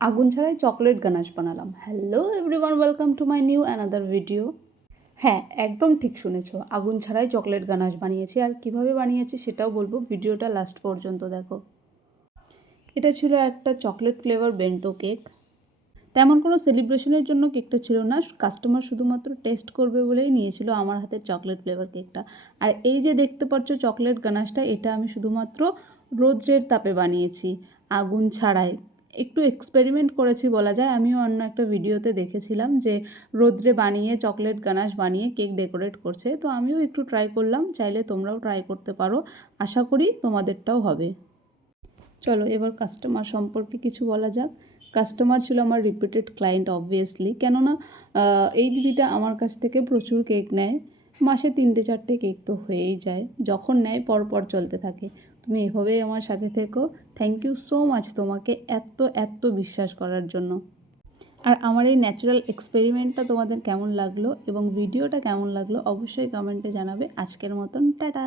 আগুন ছাড়াই chocolate ganache বানালাম। Hello everyone, welcome to my new another video. হ্যাঁ, একদম ঠিক শুনেছো, আগুন ছাড়াই চকলেট গানাশ বানিয়েছি। আর কিভাবে বানিয়েছি সেটাও বলবো, ভিডিওটা লাস্ট পর্যন্ত দেখো। এটা ছিল একটা চকলেট ফ্লেভার বেন্টো কেক। তেমন কোনো সেলিব্রেশনের জন্য কেকটা ছিল না, কাস্টমার শুধুমাত্র টেস্ট করবে বলেই নিয়েছিল আমার হাতের চকলেট ফ্লেভার কেকটা। আর এই যে দেখতে পাচ্ছ চকলেট গানাশটা, এটা আমি শুধুমাত্র রৌদ্রের তাপে বানিয়েছি, আগুন ছাড়াই। একটু এক্সপেরিমেন্ট করেছি বলা যায়। আমিও অন্য একটা ভিডিওতে দেখেছিলাম যে রৌদ্রে বানিয়ে চকলেট গানাশ বানিয়ে কেক ডেকোরেট করছে, তো আমিও একটু ট্রাই করলাম। চাইলে তোমরাও ট্রাই করতে পারো, আশা করি তোমাদেরটাও হবে। চলো এবার কাস্টমার সম্পর্কে কিছু বলা যাক। কাস্টমার ছিল আমার রিপিটেড ক্লায়েন্ট অবভিয়াসলি, কেননা এই দিদিটা আমার কাছ থেকে প্রচুর কেক নেয়। মাসে 3-4টে কেক তো হয়েই যায়, যখন নেয় পরপর চলতে থাকে। তুমি এভাবেই আমার সাথে থেকো। থ্যাংক ইউ সো মাচ তোমাকে এত এত বিশ্বাস করার জন্য। আর আমার এই ন্যাচারাল এক্সপেরিমেন্টটা তোমাদের কেমন লাগলো এবং ভিডিওটা কেমন লাগলো অবশ্যই কমেন্টে জানাবে। আজকের মতন টাটা।